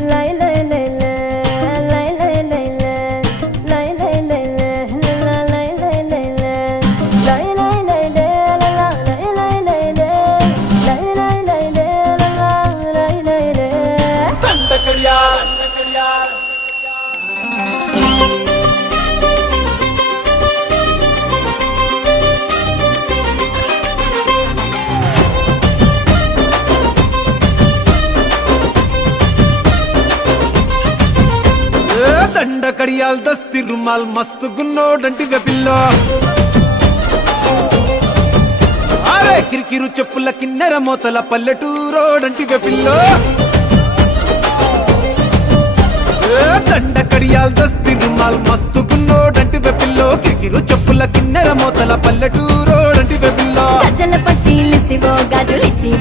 లై లై లై లై లై లై లై లై లై లై లై లై లై లై లై దండ కడియాల్ దస్తి రుమాల్ మస్తు గున్నోడంటి వెపిల్లో అరే కిరికిరు చెప్పుల కిన్నెర మోతల పల్లెటూరోడంటి వెపిల్లో దండ కడియాల్ దస్తి రుమాల్ మస్తు గున్నోడంటి వెపిల్లో కిరికిరు చెప్పుల కిన్నెర మోతల పల్లెటూరోడంటి వెపిల్లో గజ్జల పట్టీలిస్తివో గాజులిచ్చి